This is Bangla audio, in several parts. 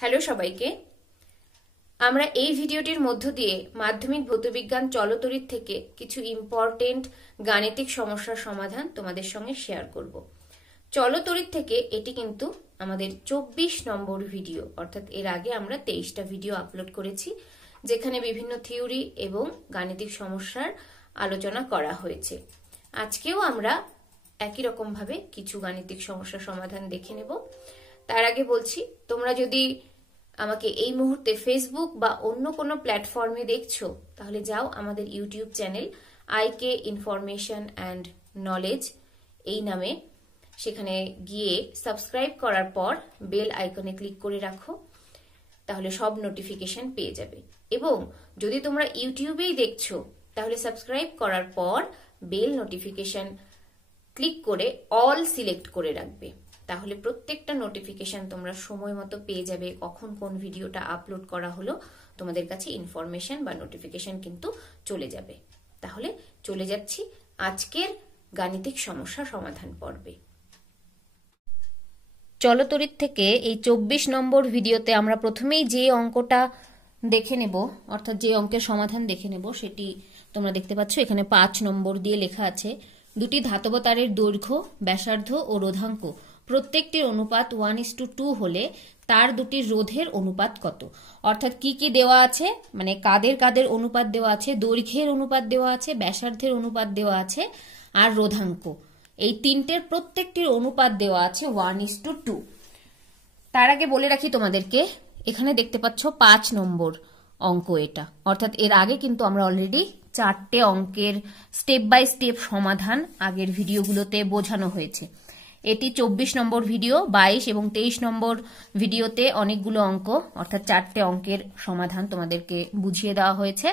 হ্যালো সবাইকে। আমরা এই ভিডিওটির মধ্য দিয়ে মাধ্যমিক ভৌতবিজ্ঞান চলতরিৎ থেকে কিছু ইম্পর্টেন্ট গাণিতিক সমস্যার সমাধান তোমাদের সঙ্গে শেয়ার করব। চলতরিৎ থেকে এটি কিন্তু আমাদের 24 নম্বর ভিডিও, অর্থাৎ এর আগে আমরা 23টা ভিডিও আপলোড করেছি, যেখানে বিভিন্ন থিওরি এবং গাণিতিক সমস্যার আলোচনা করা হয়েছে। আজকেও আমরা একই রকম ভাবে কিছু গাণিতিক সমস্যার সমাধান দেখে নেব। তার আগে বলছি, তোমরা যদি আমাকে এই মুহূর্তে ফেসবুক বা অন্য কোনো প্ল্যাটফর্মে দেখছো, তাহলে যাও আমাদের YouTube channel IK information and knowledge এই নামে, সেখানে গিয়ে সাবস্ক্রাইব করার পর বেল আইকনে ক্লিক করে রাখো, তাহলে সব নোটিফিকেশন পেয়ে যাবে। এবং যদি তোমরা ইউটিউবেই দেখছো, তাহলে সাবস্ক্রাইব করার পর বেল নোটিফিকেশন ক্লিক করে অল সিলেক্ট করে রাখবে, তাহলে প্রত্যেকটা নোটিফিকেশন তোমরা সময় মতো পেয়ে যাবে। কখন কোন ভিডিওটা আপলোড করা হলো তোমাদের কাছে ইনফরমেশন বা নোটিফিকেশন কিন্তু চলে যাবে। তাহলে চলে যাচ্ছি আজকের গাণিতিক সমস্যা সমাধান পর্বে। চলতরিৎ থেকে এই 24 নম্বর ভিডিওতে আমরা প্রথমেই যে অঙ্কটা দেখে নেব, অর্থাৎ যে অঙ্কের সমাধান দেখে নেব, সেটি তোমরা দেখতে পাচ্ছ এখানে 5 নম্বর দিয়ে লেখা আছে, দুটি ধাতব তারের দৈর্ঘ্য, ব্যাসার্ধ ও রোধাঙ্ক প্রত্যেকটির অনুপাত 1:2 হলে তার দুটির রোধের অনুপাত কত? অর্থাৎ কি কি দেওয়া আছে, মানে কাদের কাদের অনুপাত দেওয়া আছে, দৈর্ঘ্যের অনুপাত দেওয়া আছে, ব্যাসার্ধের অনুপাত দেওয়া আছে, আর রোধাঙ্ক, এই তিনটের প্রত্যেকটির অনুপাত দেওয়া আছে 1:2। তার আগে বলে রাখি তোমাদেরকে, এখানে দেখতে পাচ্ছ 5 নম্বর অঙ্ক এটা, অর্থাৎ এর আগে কিন্তু আমরা অলরেডি 4টে অঙ্কের স্টেপ বাই স্টেপ সমাধান আগের ভিডিওগুলোতে বোঝানো হয়েছে। এটি 24 নম্বর ভিডিও, 22 এবং 23 নম্বর ভিডিওতে অনেকগুলো অঙ্ক, অর্থাৎ 4টে অঙ্কের সমাধান তোমাদেরকে বুঝিয়ে দেওয়া হয়েছে।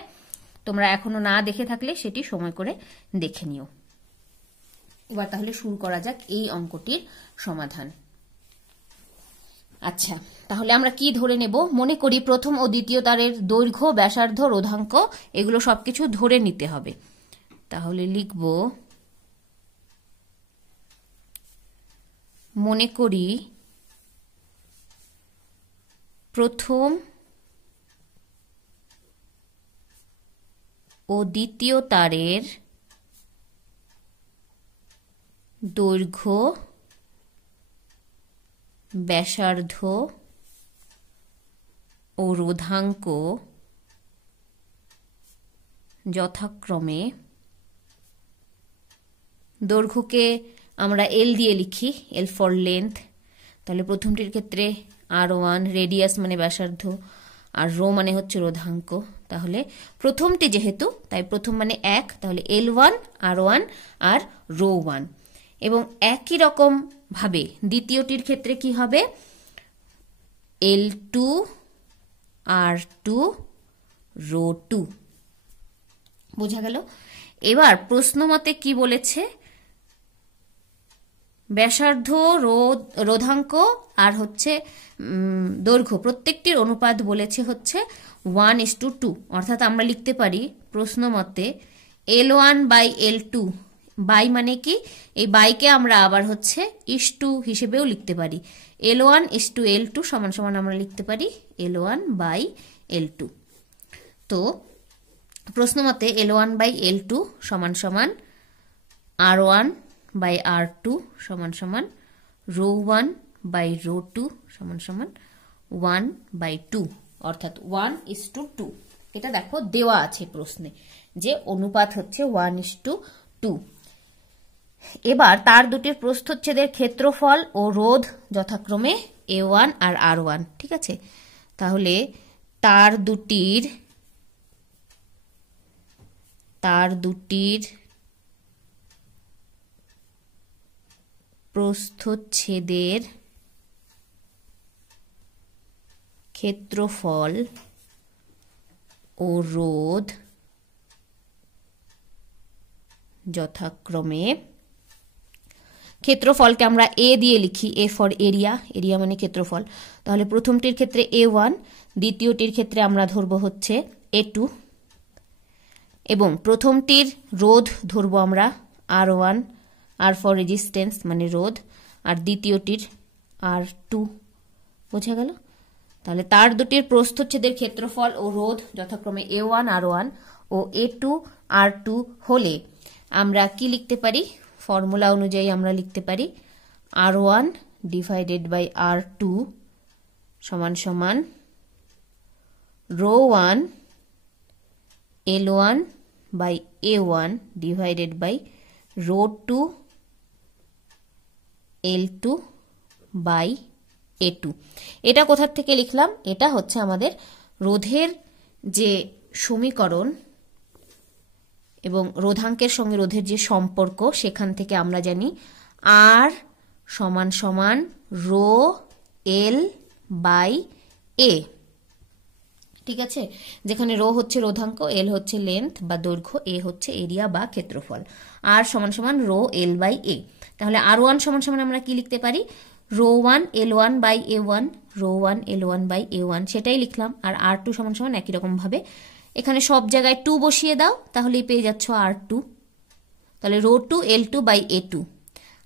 তোমরা এখনো না দেখে থাকলে সেটি সময় করে দেখে নিও। এবার তাহলে শুরু করা যাক এই অঙ্কটির সমাধান। আচ্ছা, তাহলে আমরা কি ধরে নেব? মনে করি প্রথম ও দ্বিতীয় তারের দৈর্ঘ্য, ব্যাসার্ধ, রোধাঙ্ক এগুলো সবকিছু ধরে নিতে হবে। তাহলে লিখব, মনে করি প্রথম ও দ্বিতীয় তারের দৈর্ঘ্য, ব্যাসার্ধ ও রোধাঙ্ক যথাক্রমে, দৈর্ঘ্যকে আমরা এল দিয়ে লিখি, এল ফর লেন্থ। তাহলে প্রথমটির ক্ষেত্রে R1, রেডিয়াস মানে ব্যাসার্ধ, আর রো মানে হচ্ছে রোধাঙ্ক। তাহলে প্রথমটি যেহেতু, তাই প্রথম মানে 1, তাহলে L1, R1 আর রো 1। এবং একই রকম ভাবে দ্বিতীয়টির ক্ষেত্রে কি হবে? L2, R2, rho 2। বোঝা গেল? এবার প্রশ্ন মতে কি বলেছে? ব্যাসার্ধ, রোধাঙ্ক আর হচ্ছে দৈর্ঘ্য প্রত্যেকটির অনুপাত বলেছে হচ্ছে 1:2। অর্থাৎ আমরা লিখতে পারি প্রশ্ন মতে L1/L2, বাই মানে কি, এই বাইকে আমরা আবার হচ্ছে ইস্টু হিসেবেও লিখতে পারি। L1:L2 সমান সমান আমরা লিখতে পারি L1/L2। তো প্রশ্ন মতে L1/L2 সমান সমান R1/R2 সমান সমান রো 1/রো 2 সমান সমান 1/2, অর্থাৎ 1:2। এটা দেখো দেওয়া আছে প্রশ্নে যে অনুপাত হচ্ছে 1:2। এবার তার দুটির প্রস্থচ্ছেদের ক্ষেত্রফল ও রোধ যথাক্রমে A1 আর R1। ঠিক আছে, তাহলে তার দুটির প্রস্থচ্ছেদের ক্ষেত্রফল ও রোধ যথাক্রমে, ক্ষেত্রফলকে আমরা এ দিয়ে লিখি, এ ফর এরিয়া, এরিয়া মানে ক্ষেত্রফল। তাহলে প্রথমটির ক্ষেত্রে A1, দ্বিতীয়টির ক্ষেত্রে আমরা ধরবো হচ্ছে A2, এবং প্রথমটির রোধ ধরবো আমরা R1, আর ফর রেজিস্ট্যান্স মানে রোধ, আর দ্বিতীয়টির R2। বোঝা গেল? তাহলে তার দুটির প্রস্থচ্ছেদের ক্ষেত্রফল ও রোধ যথাক্রমে A1 R1 ও A2 R2 হলে আমরা কি লিখতে পারি? ফর্মুলা অনুযায়ী আমরা লিখতে পারি R1 ডিভাইডেড বাই R2 সমান সমান ρ1 L1 by A1 divided by ρ2 L2 by A2। এটা কোথা থেকে লিখলাম? এটা হচ্ছে আমাদের রোধের যে সমীকরণ এবং রোধাঙ্কের সঙ্গে রোধের যে সম্পর্ক, সেখান থেকে আমরা জানি R সমান সমান রো এল বাই এ। ঠিক আছে, যেখানে রো হচ্ছে রোধাঙ্ক, এল হচ্ছে লেন্থ বা দৈর্ঘ্য, এ হচ্ছে এরিয়া বা ক্ষেত্রফল। আর সমান সমান রো এল বাই এ। তাহলে R1 সমান সমান আমরা কি লিখতে পারি? ρ1 L1 by A1, ρ1 L1 by A1, সেটাই লিখলাম। আর R2 সমান সমান একই রকম ভাবে এখানে সব জায়গায় 2 বসিয়ে দাও, তাহলেই পেয়ে যাচ্ছ R2। তাহলে ρ2 L2 বাই A2।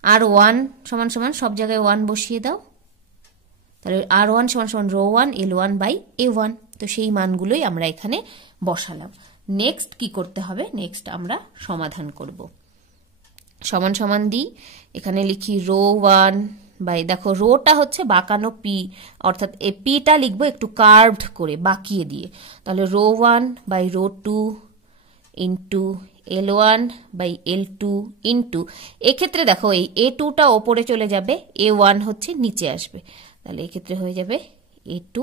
আর 1 সমান সমান সব জায়গায় 1 বসিয়ে দাও, তাহলে R1 সমান সমান ρ1 L1 বাই A1। তো সেই মানগুলোই আমরা এখানে বসালাম। নেক্সট কি করতে হবে? নেক্সট আমরা সমাধান করব। সমান সমান দিই, এখানে লিখি ρ1 বাই, দেখো রোটা হচ্ছে বাঁকানো পি, অর্থাৎ এই পিটা লিখবো একটু কার্ভড করে, বাঁকিয়ে দিয়ে। তাহলে ρ1 by ρ2 into L1 by L2 into, এক্ষেত্রে দেখো এই A2টা ওপরে চলে যাবে, A1 হচ্ছে নিচে আসবে, তাহলে এক্ষেত্রে হয়ে যাবে A2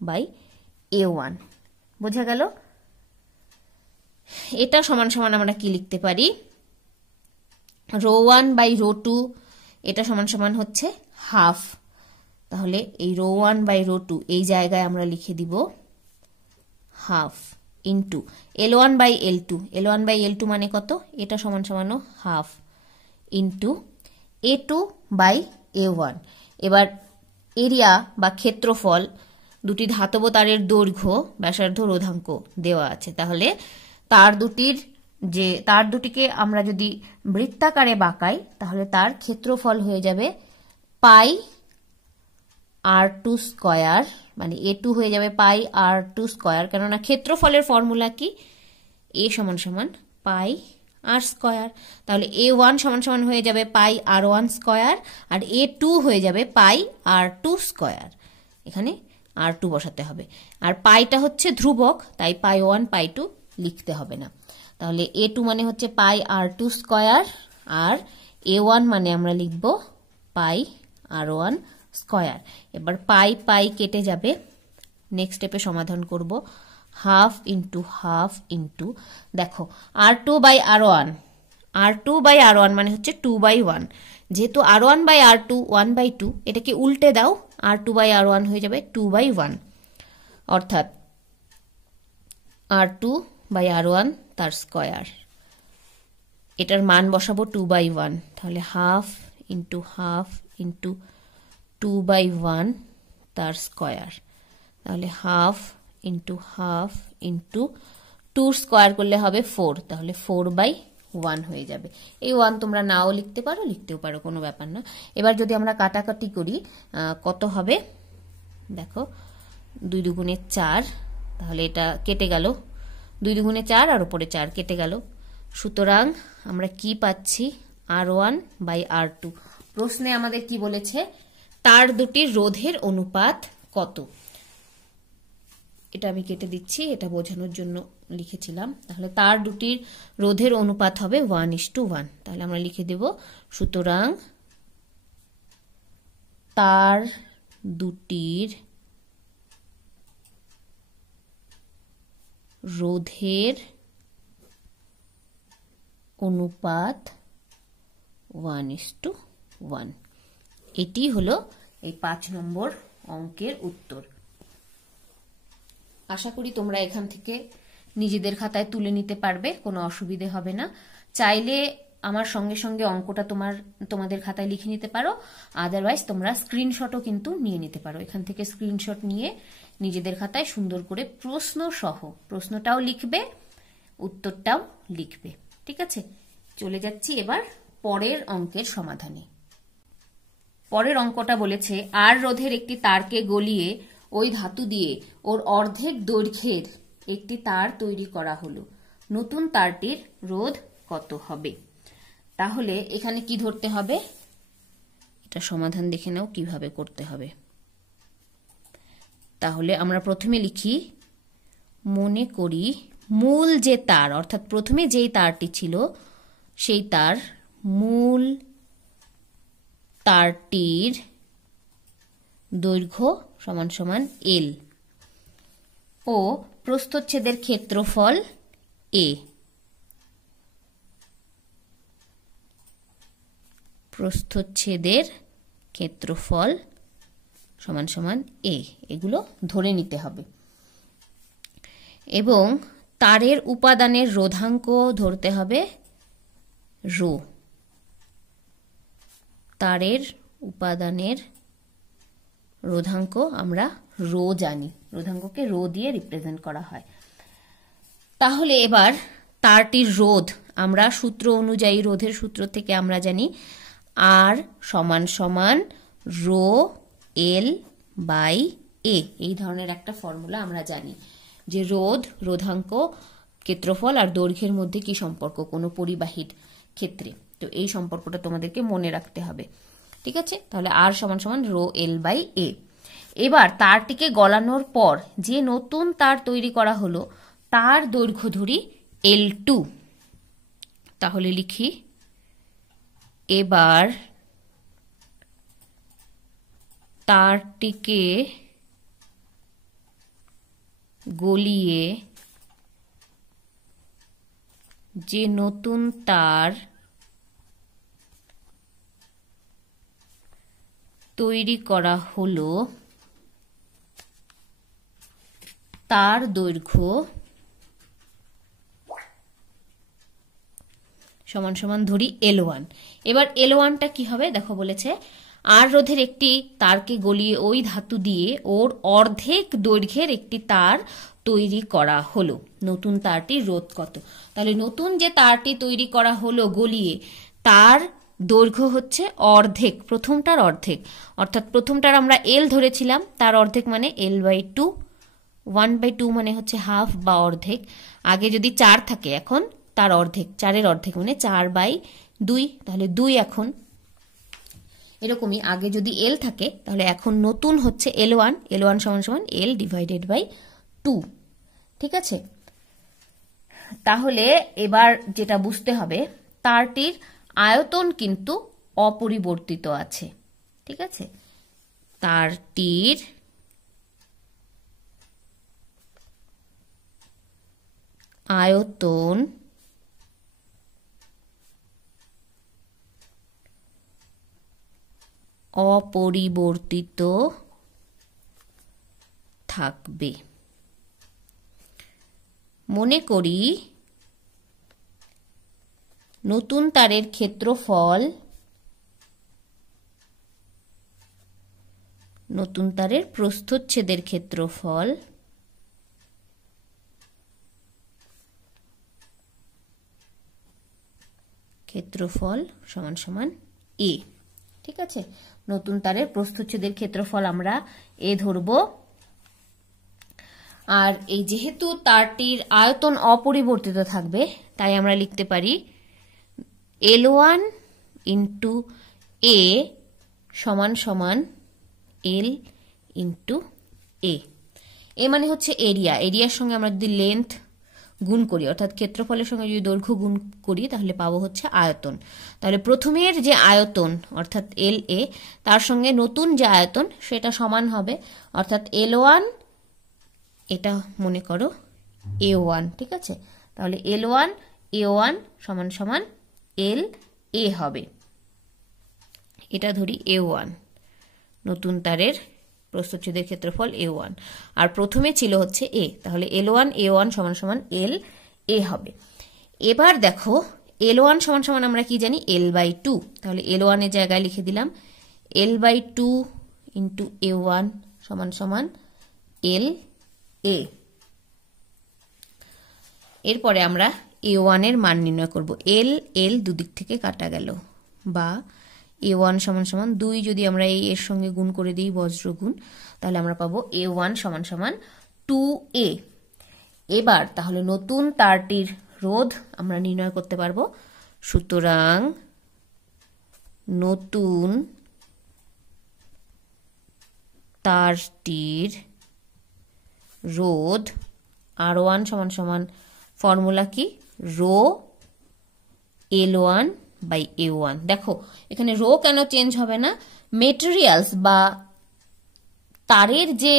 বাই A1। বোঝা গেল? এটা সমান সমান আমরা কি লিখতে পারি? ρ1 বাই ρ2, এটা সমান সমান হচ্ছে হাফ। তাহলে এই ρ1 বাই ρ2 এই জায়গায় আমরা লিখে দিব half into L1 by L2, L1 by L2 মানে কত? এটা সমান সমানও half into A2 by A1। এবার এরিয়া বা ক্ষেত্রফল, দুটি ধাতব তারের দৈর্ঘ্য, ব্যাসার্ধ, রোধাঙ্ক দেওয়া আছে। তাহলে তার দুটিকে আমরা যদি বৃত্তাকারে বাঁকাই, তাহলে তার ক্ষেত্রফল হয়ে যাবে পাই R2 স্কয়ার, মানে A2 হয়ে যাবে পাই R2 স্কয়ার, কেননা ক্ষেত্রফলের ফর্মুলা কি? A সমান সমান পাই R স্কয়ার। তাহলে A1 সমান সমান হয়ে যাবে পাই R1 স্কয়ার, আর A2 হয়ে যাবে পাই R2 স্কয়ার। এখানে R2 বসাতে হবে, আর পাইটা হচ্ছে ধ্রুবক, তাই পাই 1 পাই 2 লিখতে হবে না। তাহলে A2 মানে হচ্ছে পাই R2 স্কয়ার, আর A1 মানে আমরা লিখব পাই R1 স্কয়ার। এবার পাই পাই কেটে যাবে। নেক্সট স্টেপে সমাধান করব। হাফ ইন্টু হাফ ইন্টু, দেখো R2 by R1, R2 by R1 মানে হচ্ছে 2 বাই 1, যেহেতু R1 বাই R2 1 বাই 2, এটাকে উল্টে দাও, R2 বাই R1 হয়ে যাবে 2 বাই 1, অর্থাৎ R2 বাই R1 তার স্কয়ার। এটার মান বসাবো 2 বাই 1, তাহলে half into half into 2 by 1 তার স্কয়ার। তাহলে half into half into 2 square করলে হবে 4, তাহলে 4 বাই 1 হয়ে যাবে। এই 1 তোমরা নাও লিখতে পারো, লিখতেও পারো, কোনো ব্যাপার না। এবার যদি আমরা কাটাকাটি করি, কত হবে? দেখো 2 দুগুণে 4, তাহলে এটা কেটে গেল, 2 দুগুণে 4 আর উপরে 4 কেটে গেল। সুতরাং আমরা কি পাচ্ছি? R1 by R2। প্রশ্নে আমাদের কি বলেছে? তার দুটির রোধের অনুপাত কত? এটা আমি কেটে দিচ্ছি, এটা বোঝানোর জন্য লিখেছিলাম। তাহলে তার দুটির রোধের অনুপাত হবে 1:1। তাহলে আমরা লিখে দেব, সুতরাং তার দুটির রোধের অনুপাত 1:1। এটি হলো এই 5 নম্বর অঙ্কের উত্তর। আশা করি তোমরা এখান থেকে নিজেদের খাতায় তুলে নিতে পারবে, কোনো অসুবিধে হবে না। চাইলে আমার সঙ্গে সঙ্গে অঙ্কটা তোমাদের খাতায় লিখে নিতে পারো, আদারওয়াইজ তোমরা স্ক্রিনশটও কিন্তু নিয়ে নিতে পারো। এখান থেকে স্ক্রিনশট নিয়ে নিজেদের খাতায় সুন্দর করে প্রশ্ন সহ, প্রশ্নটাও লিখবে, উত্তরটাও লিখবে। ঠিক আছে, চলে যাচ্ছি এবার পরের অঙ্কের সমাধানে। পরের অঙ্কটা বলেছে, আর রোধের একটি তারকে গলিয়ে ওই ধাতু দিয়ে ওর অর্ধেক দৈর্ঘ্যের একটি তার তৈরি করা হলো, নতুন তারটির রোধ কত হবে? তাহলে এখানে কি ধরতে হবে, এটা সমাধান দেখে নাও কিভাবে করতে হবে। তাহলে আমরা প্রথমে লিখি, মনে করি মূল যে তার, অর্থাৎ প্রথমে যেই তারটি ছিল সেই তার মূল তারটির দৈর্ঘ্য সমান সমান এল ও প্রস্থচ্ছেদের ক্ষেত্রফল এ। প্রস্থচ্ছেদের ক্ষেত্রফল সমান সমান এ, এগুলো ধরে নিতে হবে। এবং তারের উপাদানের রোধাঙ্ক ধরতে হবে রো। তারের উপাদানের রোধাঙ্ক আমরা রো জানি, রোধাঙ্ককে রো দিয়ে রিপ্রেজেন্ট করা হয়। তাহলে এবার তারটির রোধ আমরা সূত্র অনুযায়ী, রোধের সূত্র থেকে আমরা জানি আর সমান সমান রো এল বাই এ। এই ধরনের একটা ফর্মুলা আমরা জানি যে রোধ, রোধাঙ্ক, ক্ষেত্রফল আর দৈর্ঘ্যের মধ্যে কি সম্পর্ক কোনো পরিবাহীর ক্ষেত্রে। তো এই সম্পর্কটা তোমাদেরকে মনে রাখতে হবে, ঠিক আছে? তাহলে আর সমান সমান রো এল বাই এ। এবার তারটিকে গলানোর পর যে নতুন তার তৈরি করা হলো তার দৈর্ঘ্য ধরি L2। তাহলে লিখি, এবার তারটিকে গলিয়ে যে নতুন তার তৈরি করা হলো তার দৈর্ঘ্য সমান সমান ধরি L1। এবার L1টা কি হবে দেখো, বলেছে আর রোধের একটি তারকে গলিয়ে ওই ধাতু দিয়ে ওর অর্ধেক দৈর্ঘ্যের একটি তার তৈরি করা হলো, নতুন তারটির রোধ কত? তাহলে নতুন যে তারটি তৈরি করা হলো গলিয়ে, তার দৈর্ঘ্য হচ্ছে অর্ধেক, প্রথমটার অর্ধেক, অর্থাৎ প্রথমটার আমরা L ধরেছিলাম, তার অর্ধেক মানে L/2, 1/2 মানে হচ্ছে হাফ বা অর্ধেক। আগে যদি 4 থাকে, এখন তার অর্ধেক, 4-এর অর্ধেক মানে 4/2, তাহলে 2 এখন। এরকমই আগে যদি L থাকে তাহলে এখন নতুন হচ্ছে L1, L1 সমান সমান L/2, ঠিক আছে? তাহলে এবার যেটা বুঝতে হবে, তারটির আয়তন কিন্তু অপরিবর্তিত আছে, ঠিক আছে? তারটির আয়তন অপরিবর্তিত থাকবে। মনে করি নতুন তারের ক্ষেত্রফল, নতুন তারের প্রস্থচ্ছেদের ক্ষেত্রফল সমান সমান এ, ঠিক আছে? নতুন তারের প্রস্থচ্ছেদের ক্ষেত্রফল আমরা এ ধরব। আর এই যেহেতু তারটির আয়তন অপরিবর্তিত থাকবে, তাই আমরা লিখতে পারি L1 ইন্টু এ সমান সমান L ইন্টু এ। এ মানে হচ্ছে এরিয়া, এরিয়ার সঙ্গে আমরা যদি লেন্থ গুণ করি, অর্থাৎ ক্ষেত্রফলের সঙ্গে যদি দৈর্ঘ্য গুণ করি, তাহলে পাবো হচ্ছে আয়তন। তাহলে প্রথমের যে আয়তন অর্থাৎ LA, তার সঙ্গে নতুন যে আয়তন সেটা সমান হবে, অর্থাৎ L1, এটা মনে করো A1, ঠিক আছে? তাহলে L1 A1 সমান সমান LA হবে, এটা ধরি A1, নতুন তারের প্রস্থচ্ছেদের ক্ষেত্রফল A1, আর প্রথমে ছিল হচ্ছে A, তাহলে L1 A1 সমান সমান LA হবে। এবার দেখো L1 সমান সমান আমরা কি জানি, L/2, তাহলে L1 এর জায়গায় লিখে দিলাম L/2 ইন্টু A1 সমান সমান LA। এরপরে আমরা A1 এর মান নির্ণয় করব। L দুদিক থেকে কাটা গেল, বা A1 সমান সমান 2 যদি আমরা এই এর সঙ্গে গুণ করে দিই বজ্র গুণ, তাহলে আমরা পাবো A1 সমান সমান 2A। এবার তাহলে নতুন তারটির রোধ আমরা নির্ণয় করতে পারবো। সুতরাং নতুন তারটির রোধ R1 সমান সমান ফর্মুলা কি, রো L1 বাই A1। দেখো এখানে রো কেন চেঞ্জ হবে না, মেটেরিয়ালস বা তারের যে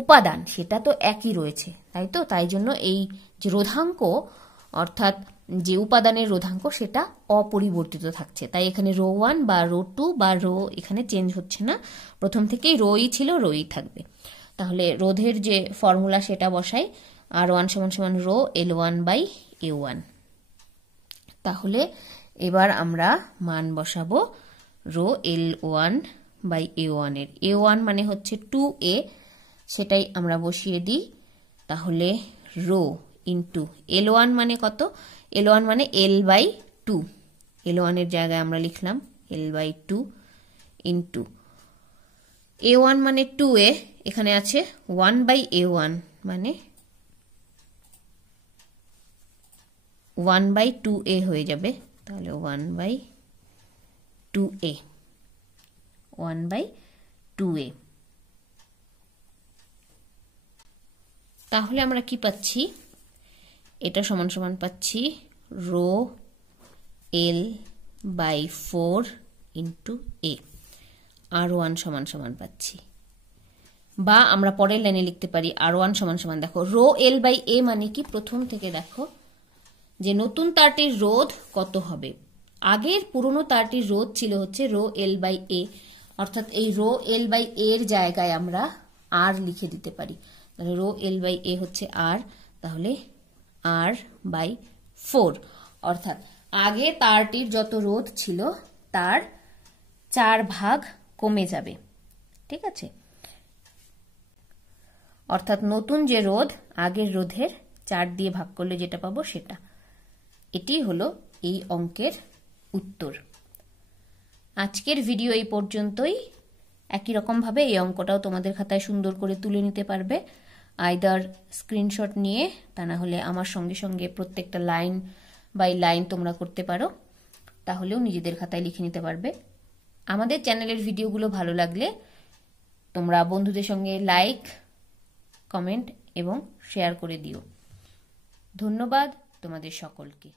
উপাদান সেটা তো একই রয়েছে, তাই তো, তাই জন্য এই যে রোধাঙ্ক অর্থাৎ যে উপাদানের রোধাঙ্ক সেটা অপরিবর্তিত থাকছে, তাই এখানে রো 1 বা রো 2 বা রো এখানে চেঞ্জ হচ্ছে না, প্রথম থেকেই রোই ছিল, রোই থাকবে। তাহলে রোধের যে ফর্মুলা সেটা বসাই, R1 সমান সমান রো L1 বাই A1। তাহলে এবার আমরা মান বসাবো রো L1 বাই A1 এর। A1 মানে হচ্ছে 2A, সেটাই আমরা বসিয়ে দিই। তাহলে রো ইন্টু L1 মানে কত, L1 মানে L বাই 2, L1 এর জায়গায় আমরা লিখলাম L বাই 2 ইন্টু A1 মানে 2A, এখানে আছে 1 বাই A1 মানে 1 বাই 2A হয়ে যাবে, তাহলে 1 বাই 2A, 1 বাই 2A। তাহলে আমরা কি পাচ্ছি, এটা সমান সমান পাচ্ছি rho L by 4 into A, R1 সমান সমান পাচ্ছি। বা আমরা পরের লাইনে লিখতে পারি R1 সমান সমান, দেখো রো L বাই A মানে কি, প্রথম থেকে দেখো যে নতুন তারটির রোধ কত হবে। আগের পুরনো তারটির রোধ ছিল হচ্ছে রো L বাই A, অর্থাৎ এই রো L বাই A এর জায়গায় আমরা R লিখে দিতে পারি, তাহলে রো L বাই A হচ্ছে R, তাহলে R বাই 4, অর্থাৎ আগে তারটির যত রোধ ছিল তার 4 ভাগ কমে যাবে, ঠিক আছে, অর্থাৎ নতুন যে রোধ আগের রোধের 4 দিয়ে ভাগ করলে যেটা পাবো সেটা। এটি হলো এই অঙ্কের উত্তর। আজকের ভিডিও এই পর্যন্তই। একই রকম ভাবে এই অঙ্কটাও তোমাদের খাতায় সুন্দর করে তুলে নিতে পারবে, আইদার স্ক্রিনশট নিয়ে, তা না হলে আমার সঙ্গে সঙ্গে প্রত্যেকটা লাইন বাই লাইন তোমরা করতে পারো, তাহলেও নিজেদের খাতায় লিখে নিতে পারবে। আমাদের চ্যানেলের ভিডিওগুলো ভালো লাগলে তোমরা বন্ধুদের সঙ্গে লাইক, কমেন্ট এবং শেয়ার করে দিও। ধন্যবাদ তোমাদের সকলকে।